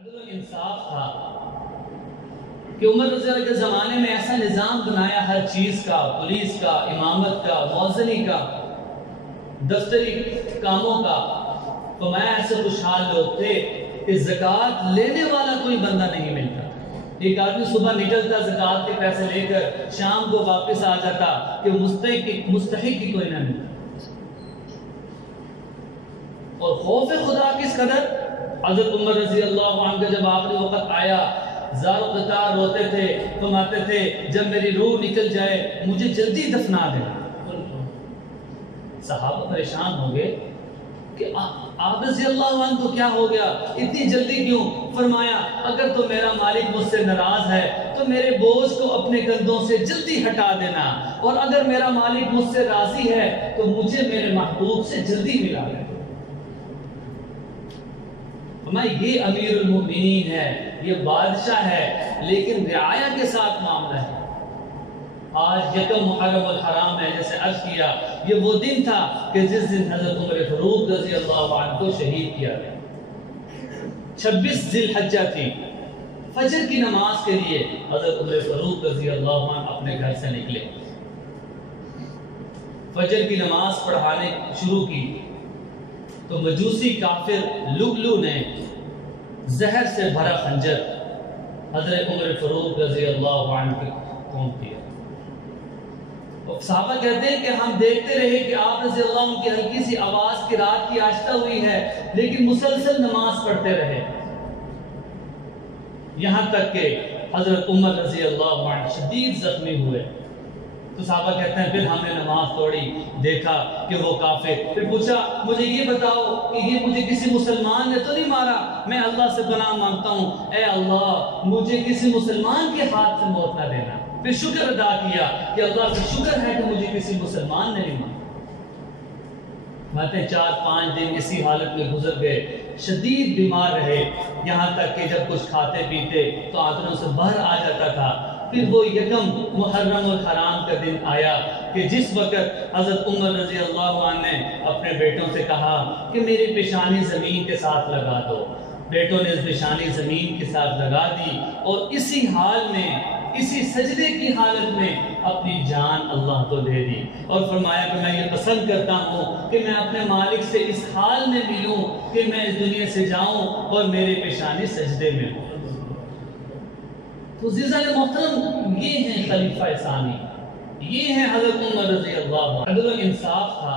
عدل و انصاف تھا کہ عمر رضی اللہ کے زمانے میں ایسا نظام بنایا ہر چیز کا، پولیس کا، امامت کا، موزنی کا، دفتری کاموں کا۔ فرمایا ایسے خوشحال لوگ تھے کہ زکوٰۃ لینے والا کوئی بندہ نہیں ملتا۔ ایک آدمی صبح نکلتا زکوٰۃ کے پیسے لے کر، شام کو واپس آ جاتا کہ مستحق کی کوئی نہ ملتا۔ اور خوف خدا کس قدر، حضرت عمر رضی اللہ عنہ کا جب آخری وقت آیا، زار و قطار روتے تھے، فرماتے تھے جب میری روح نکل جائے مجھے جلدی دفنا دینا۔ صحابہ پریشان ہو گئے کہ آپ رضی اللہ عنہ کو کیا ہو گیا، اتنی جلدی کیوں؟ فرمایا اگر تو میرا مالک مجھ سے ناراض ہے تو میرے بوجھ کو اپنے کندھوں سے جلدی ہٹا دینا، اور اگر میرا مالک مجھ سے راضی ہے تو مجھے میرے محبوب سے جلدی ملا لے۔ یہ امیر المؤمنین ہے، یہ بادشاہ ہے، لیکن رعایا کے ساتھ معاملہ ہے۔ آج یکم محرم الحرام ہے، جیسے عرض کیا، یہ وہ دن تھا کہ جس دن حضرت عمر فاروق رضی اللہ عنہ کو شہید کیا گیا۔ 26 ذی الحجہ تھی، فجر کی نماز کے لیے حضرت عمر فاروق رضی اللہ عنہ اپنے گھر سے نکلے، فجر کی نماز پڑھانے شروع کی تو مجوسی کافر لگلو نے زہر سے بھرا خنجر حضرت عمر فاروق رضی اللہ عنہ کی پھونک دیا۔ صحابہ کہتے ہیں کہ ہم دیکھتے رہے کہ آپ رضی اللہ عنہ کی ہلکی سی آواز کی رات کی آشتہ ہوئی ہے، لیکن مسلسل نماز پڑھتے رہے، یہاں تک کہ حضرت عمر رضی اللہ عنہ شدید زخمی ہوئے۔ تو صحابہ کہتے ہیں پھر ہم نے نماز توڑی، دیکھا کہ وہ کافر، پھر پوچھا مجھے یہ بتاؤ کہ یہ مجھے کسی مسلمان نے تو نہیں مارا؟ میں اللہ سے پناہ مانگتا ہوں، اے اللہ مجھے کسی مسلمان کے ہاتھ سے موت نہ دینا۔ پھر شکر ادا کیا کہ اللہ سے شکر ہے کہ مجھے کسی مسلمان نے نہیں مارا۔ باتیں 4-5 دن اسی حالت میں گزر گئے، شدید بیمار رہے، یہاں تک کہ جب کچھ کھاتے پیتے تو آنکھوں سے باہر آ جاتا تھا۔ پھر وہ یکم محرم الحرام کا دن آیا کہ جس وقت حضرت عمر رضی اللہ عنہ نے اپنے بیٹوں سے کہا کہ میری پیشانی زمین کے ساتھ لگا دو۔ بیٹوں نے اس پیشانی زمین کے ساتھ لگا دی، اور اسی حال میں، اسی سجدے کی حالت میں اپنی جان اللہ کو دے دی، اور فرمایا کہ میں یہ پسند کرتا ہوں کہ میں اپنے مالک سے اس حال میں ملوں کہ میں اس دنیا سے جاؤں اور میرے پیشانی سجدے میں ہوں۔ تو عزیزان محترم، یہ ہیں خلیفہ ثانی، یہ ہیں حضرت عمر رضی اللہ عنہ۔ عدل و انصاف تھا